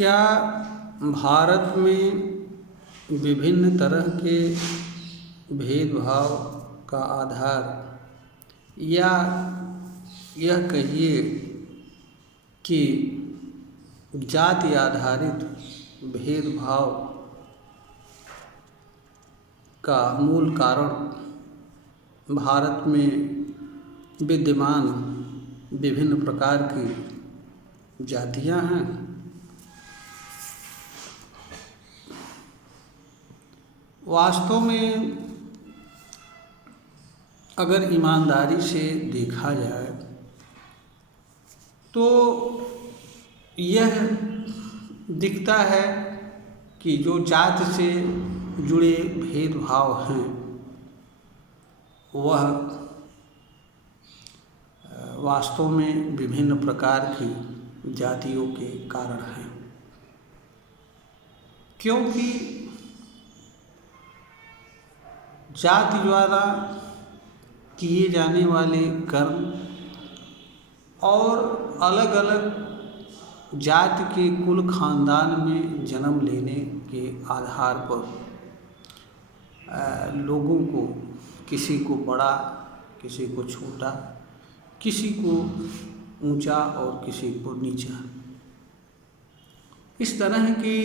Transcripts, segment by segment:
क्या भारत में विभिन्न तरह के भेदभाव का आधार या यह कहिए कि जाति आधारित भेदभाव का मूल कारण भारत में विद्यमान विभिन्न प्रकार की जातियां हैं? वास्तव में अगर ईमानदारी से देखा जाए तो यह दिखता है कि जो जाति से जुड़े भेदभाव हैं वह वास्तव में विभिन्न प्रकार की जातियों के कारण हैं, क्योंकि जाति द्वारा किए जाने वाले कर्म और अलग अलग जाति के कुल खानदान में जन्म लेने के आधार पर लोगों को किसी को बड़ा, किसी को छोटा, किसी को ऊंचा और किसी को नीचा, इस तरह की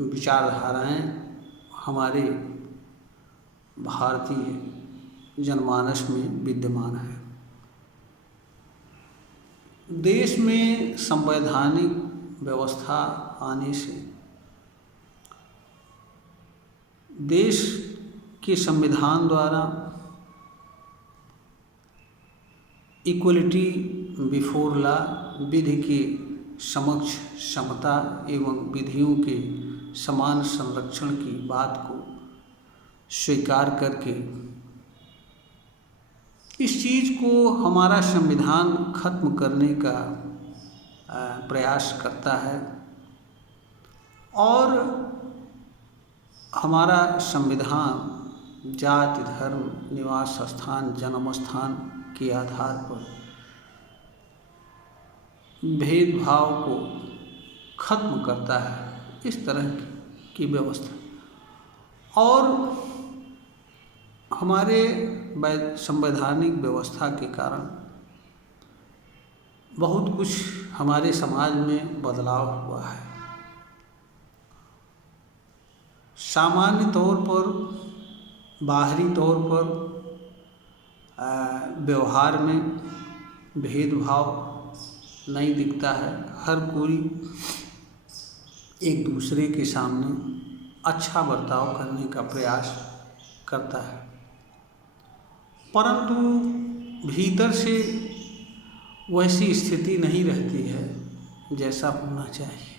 विचारधाराएं हमारे भारतीय जनमानस में विद्यमान है। देश में संवैधानिक व्यवस्था आने से देश के संविधान द्वारा इक्वलिटी बिफोर लॉ, विधि के समक्ष समता एवं विधियों के समान संरक्षण की बात को स्वीकार करके इस चीज़ को हमारा संविधान खत्म करने का प्रयास करता है और हमारा संविधान जाति, धर्म, निवास स्थान, जन्म स्थान के आधार पर भेदभाव को खत्म करता है, इस तरह की व्यवस्था। और हमारे संवैधानिक व्यवस्था के कारण बहुत कुछ हमारे समाज में बदलाव हुआ है। सामान्य तौर पर, बाहरी तौर पर व्यवहार में भेदभाव नहीं दिखता है। हर कोई एक दूसरे के सामने अच्छा बर्ताव करने का प्रयास करता है, परंतु भीतर से वैसी स्थिति नहीं रहती है जैसा होना चाहिए।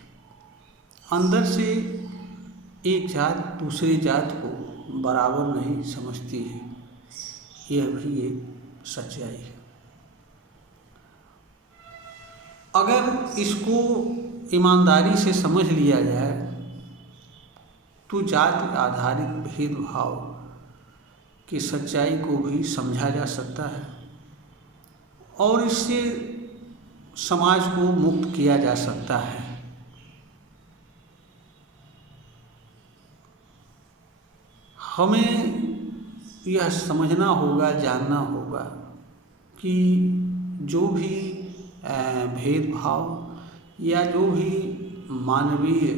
अंदर से एक जात दूसरी जात को बराबर नहीं समझती है, यह भी एक सच्चाई है। अगर इसको ईमानदारी से समझ लिया जाए तो जाति आधारित भेदभाव की सच्चाई को भी समझा जा सकता है और इससे समाज को मुक्त किया जा सकता है। हमें यह समझना होगा, जानना होगा कि जो भी भेदभाव या जो भी मानवीय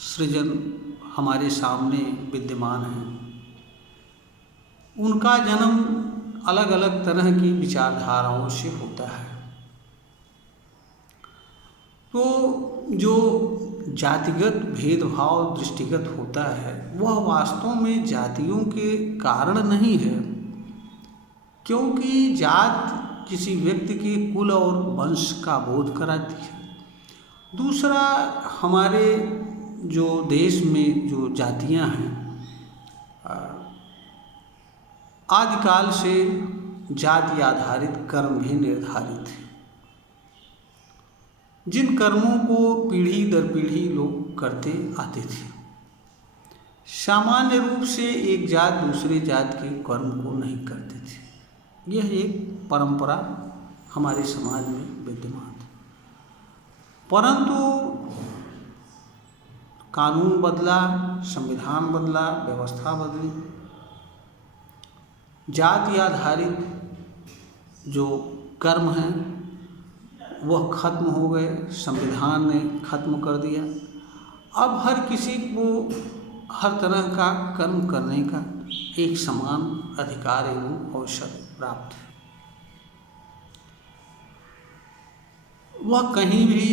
सृजन हमारे सामने विद्यमान है, उनका जन्म अलग अलग तरह की विचारधाराओं से होता है। तो जो जातिगत भेदभाव दृष्टिगत होता है वह वास्तव में जातियों के कारण नहीं है, क्योंकि जात किसी व्यक्ति के कुल और वंश का बोध कराती है। दूसरा, हमारे जो देश में जो जातियां हैं, आदिकाल से जाति आधारित कर्म भी निर्धारित है, जिन कर्मों को पीढ़ी दर पीढ़ी लोग करते आते थे। सामान्य रूप से एक जात दूसरे जात के कर्म को नहीं करते थे, यह एक परंपरा हमारे समाज में विद्यमान है। परंतु कानून बदला, संविधान बदला, व्यवस्था बदली, जाति आधारित जो कर्म हैं वह खत्म हो गए, संविधान ने खत्म कर दिया। अब हर किसी को हर तरह का कर्म करने का एक समान अधिकार एवं अवसर प्राप्त है। वह कहीं भी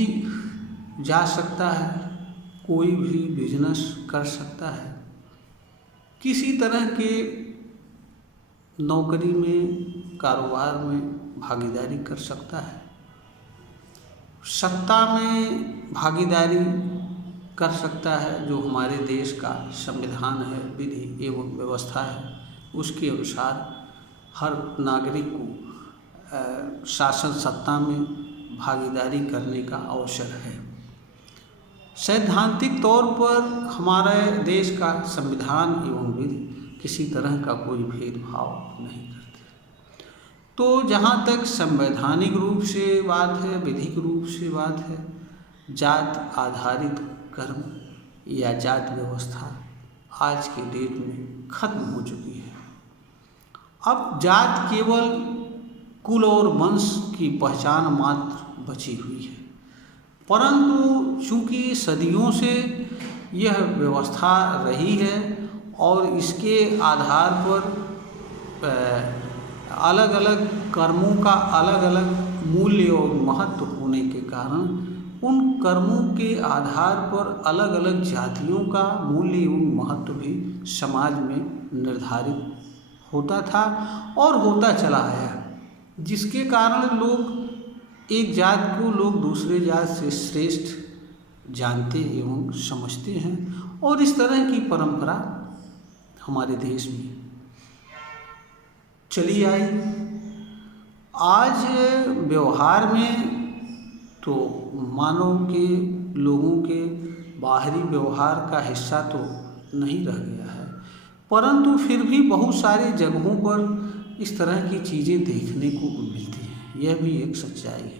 जा सकता है, कोई भी बिजनेस कर सकता है, किसी तरह के नौकरी में, कारोबार में भागीदारी कर सकता है, सत्ता में भागीदारी कर सकता है। जो हमारे देश का संविधान है, विधि एवं व्यवस्था है, उसके अनुसार हर नागरिक को शासन सत्ता में भागीदारी करने का अवसर है। सैद्धांतिक तौर पर हमारे देश का संविधान एवं विधि किसी तरह का कोई भेदभाव नहीं करते। तो जहाँ तक संवैधानिक रूप से बात है, विधिक रूप से बात है, जात आधारित कर्म या जात व्यवस्था आज के डेट में खत्म हो चुकी है। अब जात केवल कुल और वंश की पहचान मात्र बची हुई है, परंतु चूँकि सदियों से यह व्यवस्था रही है और इसके आधार पर अलग अलग कर्मों का अलग अलग मूल्य और महत्व होने के कारण उन कर्मों के आधार पर अलग अलग जातियों का मूल्य एवं महत्व भी समाज में निर्धारित होता था और होता चला आया, जिसके कारण लोग एक जात को लोग दूसरे जात से श्रेष्ठ जानते एवं समझते हैं और इस तरह की परंपरा हमारे देश में चली आई। आज व्यवहार में तो मानव के लोगों के बाहरी व्यवहार का हिस्सा तो नहीं रह गया है, परंतु फिर भी बहुत सारी जगहों पर इस तरह की चीज़ें देखने को मिलती हैं। यह भी एक सच्चाई है,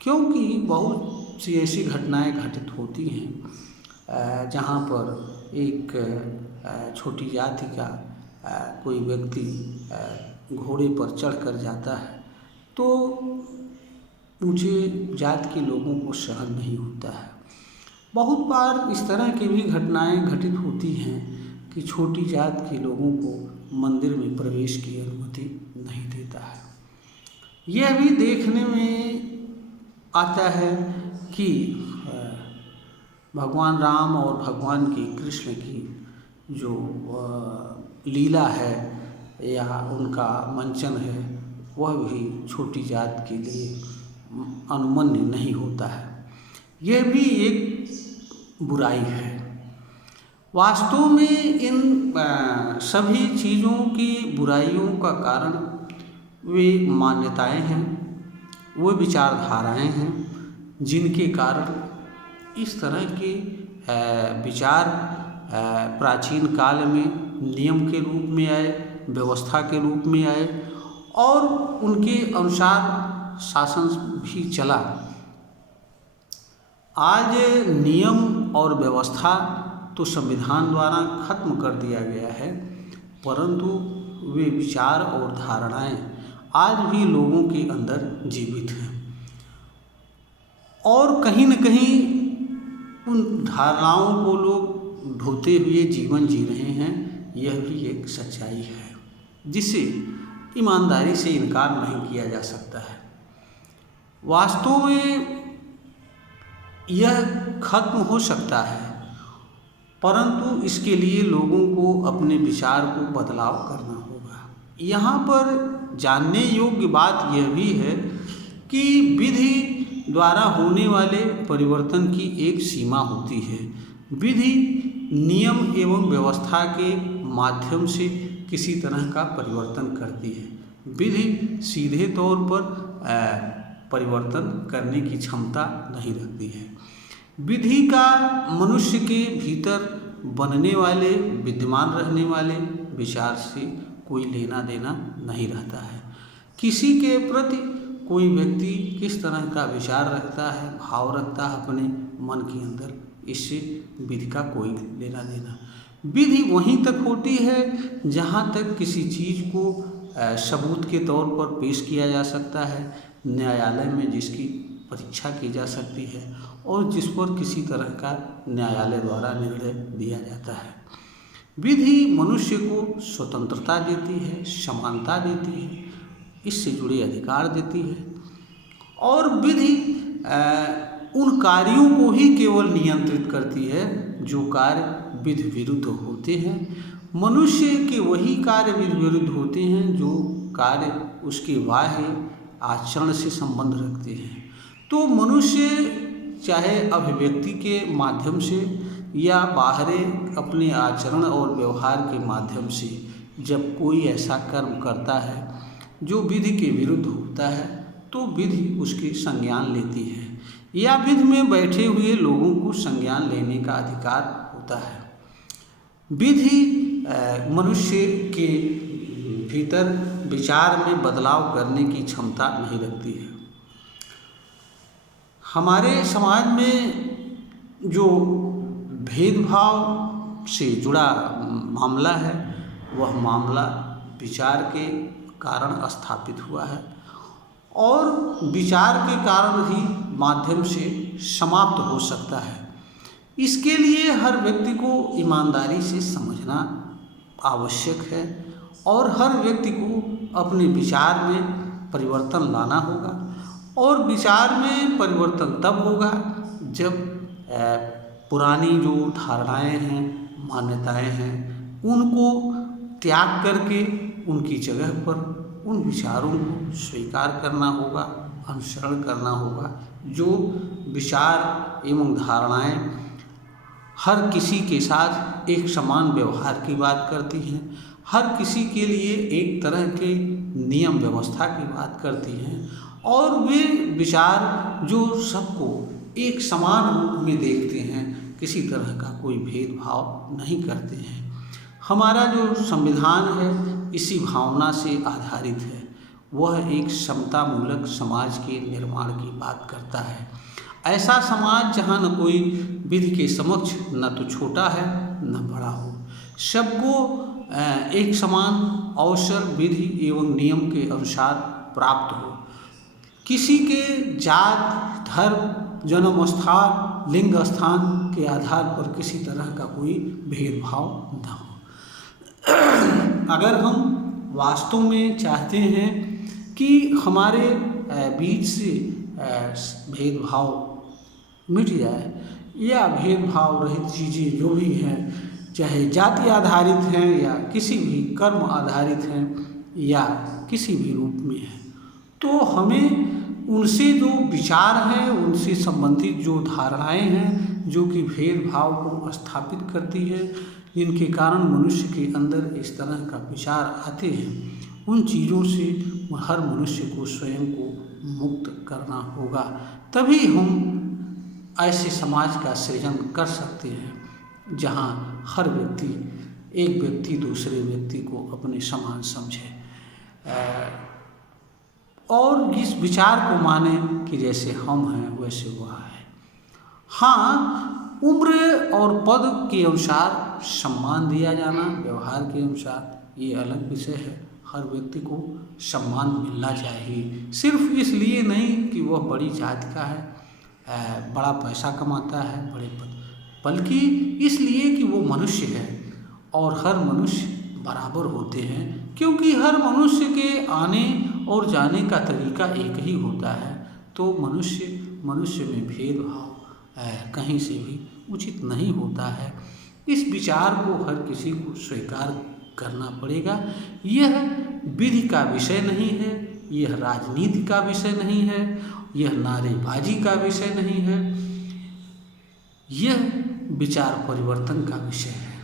क्योंकि बहुत सी ऐसी घटनाएं घटित होती हैं जहाँ पर एक छोटी जाति का कोई व्यक्ति घोड़े पर चढ़कर जाता है तो ऊंचे जात के लोगों को सहन नहीं होता है। बहुत बार इस तरह की भी घटनाएं घटित होती हैं कि छोटी जात के लोगों को मंदिर में प्रवेश की अनुमति नहीं देता है। यह भी देखने में आता है कि भगवान राम और भगवान की कृष्ण की जो लीला है या उनका मंचन है वह भी छोटी जात के लिए अनुमन्य नहीं होता है। यह भी एक बुराई है। वास्तव में इन सभी चीज़ों की बुराइयों का कारण वे मान्यताएं हैं, वो विचारधाराएं हैं जिनके कारण इस तरह के विचार प्राचीन काल में नियम के रूप में आए, व्यवस्था के रूप में आए और उनके अनुसार शासन भी चला। आज नियम और व्यवस्था तो संविधान द्वारा खत्म कर दिया गया है, परंतु वे विचार और धारणाएं आज भी लोगों के अंदर जीवित हैं और कहीं न कहीं उन धारणाओं को लोग ढोते हुए जीवन जी रहे हैं। यह भी एक सच्चाई है जिसे ईमानदारी से इनकार नहीं किया जा सकता है। वास्तव में यह खत्म हो सकता है, परंतु इसके लिए लोगों को अपने विचार को बदलाव करना होगा। यहाँ पर जानने योग्य बात यह भी है कि विधि द्वारा होने वाले परिवर्तन की एक सीमा होती है। विधि नियम एवं व्यवस्था के माध्यम से किसी तरह का परिवर्तन करती है। विधि सीधे तौर पर परिवर्तन करने की क्षमता नहीं रखती है। विधि का मनुष्य के भीतर बनने वाले, विद्यमान रहने वाले विचार से कोई लेना देना नहीं रहता है। किसी के प्रति कोई व्यक्ति किस तरह का विचार रखता है, भाव रखता है अपने मन के अंदर, इससे विधि का कोई लेना देना। विधि वहीं तक होती है जहाँ तक किसी चीज़ को सबूत के तौर पर पेश किया जा सकता है, न्यायालय में जिसकी परीक्षा की जा सकती है और जिस पर किसी तरह का न्यायालय द्वारा निर्णय दिया जाता है। विधि मनुष्य को स्वतंत्रता देती है, समानता देती है, इससे जुड़े अधिकार देती है और विधि उन कार्यों को ही केवल नियंत्रित करती है जो कार्य विधि विरुद्ध होते हैं। मनुष्य के वही कार्य विधि विरुद्ध होते हैं जो कार्य उसके बाह्य आचरण से संबंध रखते हैं। तो मनुष्य चाहे अभिव्यक्ति के माध्यम से या बाहरी अपने आचरण और व्यवहार के माध्यम से जब कोई ऐसा कर्म करता है जो विधि के विरुद्ध होता है तो विधि उसके संज्ञान लेती है या विधि में बैठे हुए लोगों को संज्ञान लेने का अधिकार होता है। विधि मनुष्य के भीतर विचार में बदलाव करने की क्षमता नहीं रखती है। हमारे समाज में जो भेदभाव से जुड़ा मामला है वह मामला विचार के कारण स्थापित हुआ है और विचार के कारण ही माध्यम से समाप्त हो सकता है। इसके लिए हर व्यक्ति को ईमानदारी से समझना आवश्यक है और हर व्यक्ति को अपने विचार में परिवर्तन लाना होगा और विचार में परिवर्तन तब होगा जब पुरानी जो धारणाएं हैं, मान्यताएं हैं, उनको त्याग करके उनकी जगह पर उन विचारों को स्वीकार करना होगा, अनुसरण करना होगा। जो विचार एवं धारणाएं हर किसी के साथ एक समान व्यवहार की बात करती हैं, हर किसी के लिए एक तरह के नियम व्यवस्था की बात करती हैं और वे विचार जो सबको एक समान रूप में देखते हैं, किसी तरह का कोई भेदभाव नहीं करते हैं। हमारा जो संविधान है इसी भावना से आधारित है। वह एक समतामूलक समाज के निर्माण की बात करता है। ऐसा समाज जहाँ न कोई विधि के समक्ष न तो छोटा है न बड़ा हो, सबको एक समान अवसर विधि एवं नियम के अनुसार प्राप्त हो। किसी के जात, धर्म, जन्म स्थान, लिंग स्थान के आधार पर किसी तरह का कोई भेदभाव न हो। अगर हम वास्तव में चाहते हैं कि हमारे बीच से भेदभाव मिट जाए या भेदभाव रहित चीज़ें जो भी हैं, चाहे जाति आधारित हैं या किसी भी कर्म आधारित हैं या किसी भी रूप में हैं, तो हमें उनसे जो विचार हैं, उनसे संबंधित जो धारणाएं हैं जो कि भेदभाव को स्थापित करती है, जिनके कारण मनुष्य के अंदर इस तरह का विचार आते हैं, उन चीज़ों से हर मनुष्य को स्वयं को मुक्त करना होगा। तभी हम ऐसे समाज का सृजन कर सकते हैं जहाँ हर व्यक्ति, एक व्यक्ति दूसरे व्यक्ति को अपने समान समझे और इस विचार को माने कि जैसे हम हैं वैसे वह है। हाँ, उम्र और पद के अनुसार सम्मान दिया जाना, व्यवहार के अनुसार, ये अलग विषय है। हर व्यक्ति को सम्मान मिलना चाहिए, सिर्फ इसलिए नहीं कि वह बड़ी जाति का है, बड़ा पैसा कमाता है, बड़े पद, बल्कि इसलिए कि वो मनुष्य है और हर मनुष्य बराबर होते हैं, क्योंकि हर मनुष्य के आने और जाने का तरीका एक ही होता है। तो मनुष्य में भेदभाव कहीं से भी उचित नहीं होता है। इस विचार को हर किसी को स्वीकार करना पड़ेगा। यह विधि का विषय नहीं है, यह राजनीति का विषय नहीं है, यह नारेबाजी का विषय नहीं है, यह विचार परिवर्तन का विषय है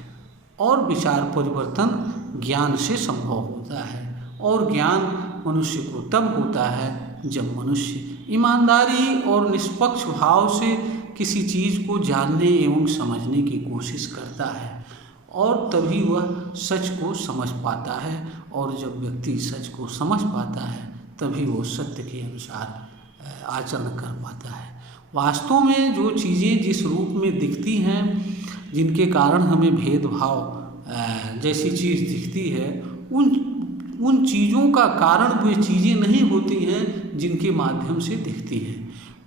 और विचार परिवर्तन ज्ञान से संभव होता है और ज्ञान मनुष्य को तब होता है जब मनुष्य ईमानदारी और निष्पक्ष भाव से किसी चीज़ को जानने एवं समझने की कोशिश करता है और तभी वह सच को समझ पाता है। और जब व्यक्ति सच को समझ पाता है तभी वो सत्य के अनुसार आचरण कर पाता है। वास्तव में जो चीज़ें जिस रूप में दिखती हैं, जिनके कारण हमें भेदभाव जैसी चीज़ दिखती है, उन चीज़ों का कारण वे चीज़ें नहीं होती हैं जिनके माध्यम से दिखती हैं।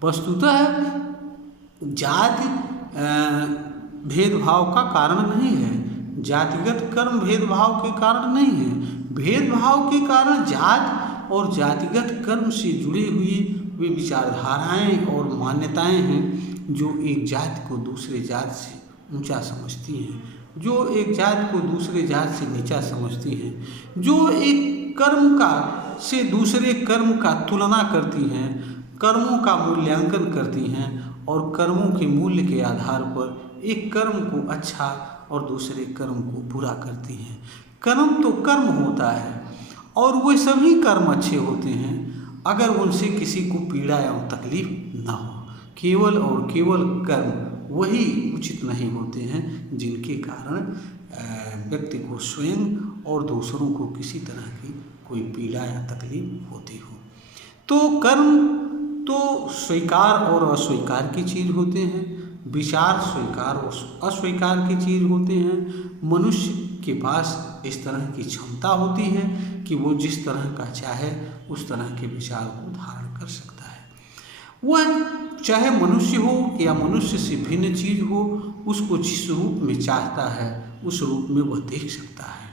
वस्तुतः जाति भेदभाव का कारण नहीं है, जातिगत कर्म भेदभाव के कारण नहीं है। भेदभाव के कारण जात और जातिगत कर्म से जुड़ी हुई वे विचारधाराएं और मान्यताएं हैं जो एक जाति को दूसरे जाति से ऊंचा समझती हैं, जो एक जाति को दूसरे जाति से नीचा समझती हैं, जो एक कर्म का से दूसरे कर्म का तुलना करती हैं, कर्मों का मूल्यांकन करती हैं और कर्मों के मूल्य के आधार पर एक कर्म को अच्छा और दूसरे कर्म को बुरा करती हैं। कर्म तो कर्म होता है और वे सभी कर्म अच्छे होते हैं अगर उनसे किसी को पीड़ा एवं तकलीफ न हो। केवल और केवल कर्म वही उचित नहीं होते हैं जिनके कारण व्यक्ति को स्वयं और दूसरों को किसी तरह की कोई पीड़ा या तकलीफ होती हो। तो कर्म तो स्वीकार और अस्वीकार की चीज़ होते हैं, विचार स्वीकार और अस्वीकार की चीज़ होते हैं। मनुष्य के पास इस तरह की क्षमता होती है कि वो जिस तरह का चाहे उस तरह के विचार को धारण कर सकता है। वह चाहे मनुष्य हो या मनुष्य से भिन्न चीज़ हो, उसको जिस रूप में चाहता है उस रूप में वह देख सकता है।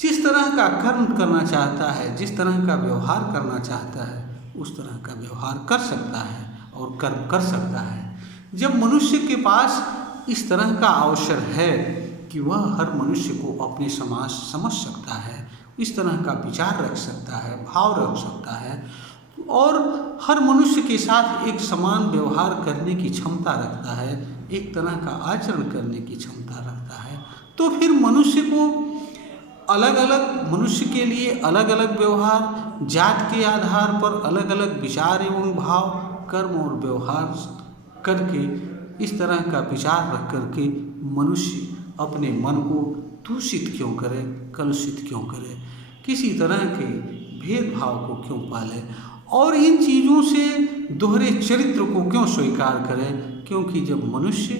जिस तरह का कर्म करना चाहता है, जिस तरह का व्यवहार करना चाहता है, उस तरह का व्यवहार कर सकता है और कर्म कर सकता है। जब मनुष्य के पास इस तरह का अवसर है कि वह हर मनुष्य को अपने समाज समझ सकता है, इस तरह का विचार रख सकता है, भाव रख सकता है और हर मनुष्य के साथ एक समान व्यवहार करने की क्षमता रखता है, एक तरह का आचरण करने की क्षमता रखता है, तो फिर मनुष्य को अलग अलग मनुष्य के लिए अलग अलग व्यवहार, जात के आधार पर अलग अलग विचार एवं भाव, कर्म और व्यवहार करके इस तरह का विचार रख करके मनुष्य अपने मन को दूषित क्यों करे, कलुषित क्यों करे, किसी तरह के भेदभाव को क्यों पाले और इन चीज़ों से दोहरे चरित्र को क्यों स्वीकार करे। क्योंकि जब मनुष्य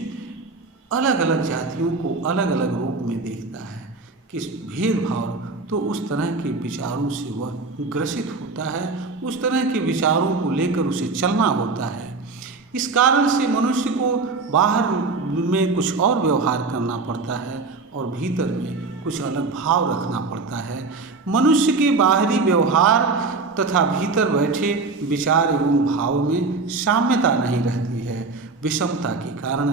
अलग अलग जातियों को अलग अलग रूप में देखता है, किस भेदभाव, तो उस तरह के विचारों से वह ग्रसित होता है, उस तरह के विचारों को लेकर उसे चलना होता है। इस कारण से मनुष्य को बाहर में कुछ और व्यवहार करना पड़ता है और भीतर में कुछ अलग भाव रखना पड़ता है। मनुष्य के बाहरी व्यवहार तथा भीतर बैठे विचार एवं भाव में साम्यता नहीं रहती है। विषमता के कारण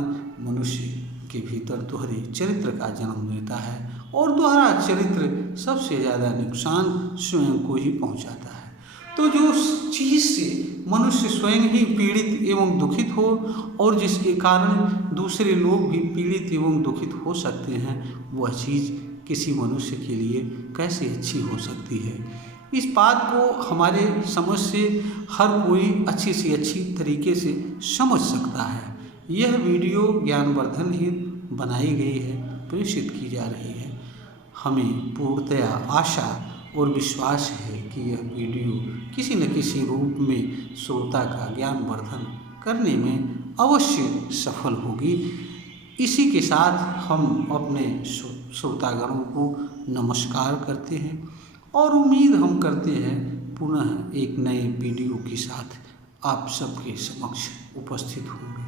मनुष्य के भीतर दोहरे चरित्र का जन्म लेता है और दोहरा चरित्र सबसे ज़्यादा नुकसान स्वयं को ही पहुंचाता है। तो जो चीज़ से मनुष्य स्वयं ही पीड़ित एवं दुखित हो और जिसके कारण दूसरे लोग भी पीड़ित एवं दुखित हो सकते हैं, वह चीज़ किसी मनुष्य के लिए कैसे अच्छी हो सकती है। इस बात को हमारे समझ से हर कोई अच्छी से अच्छी तरीके से समझ सकता है। यह वीडियो ज्ञानवर्धन ही बनाई गई है, प्रेषित की जा रही है। हमें पूर्णतया आशा और विश्वास है कि यह वीडियो किसी न किसी रूप में श्रोता का ज्ञानवर्धन करने में अवश्य सफल होगी। इसी के साथ हम अपने श्रोतागणों को नमस्कार करते हैं और उम्मीद हम करते हैं पुनः एक नए वीडियो के साथ आप सबके समक्ष उपस्थित होंगे।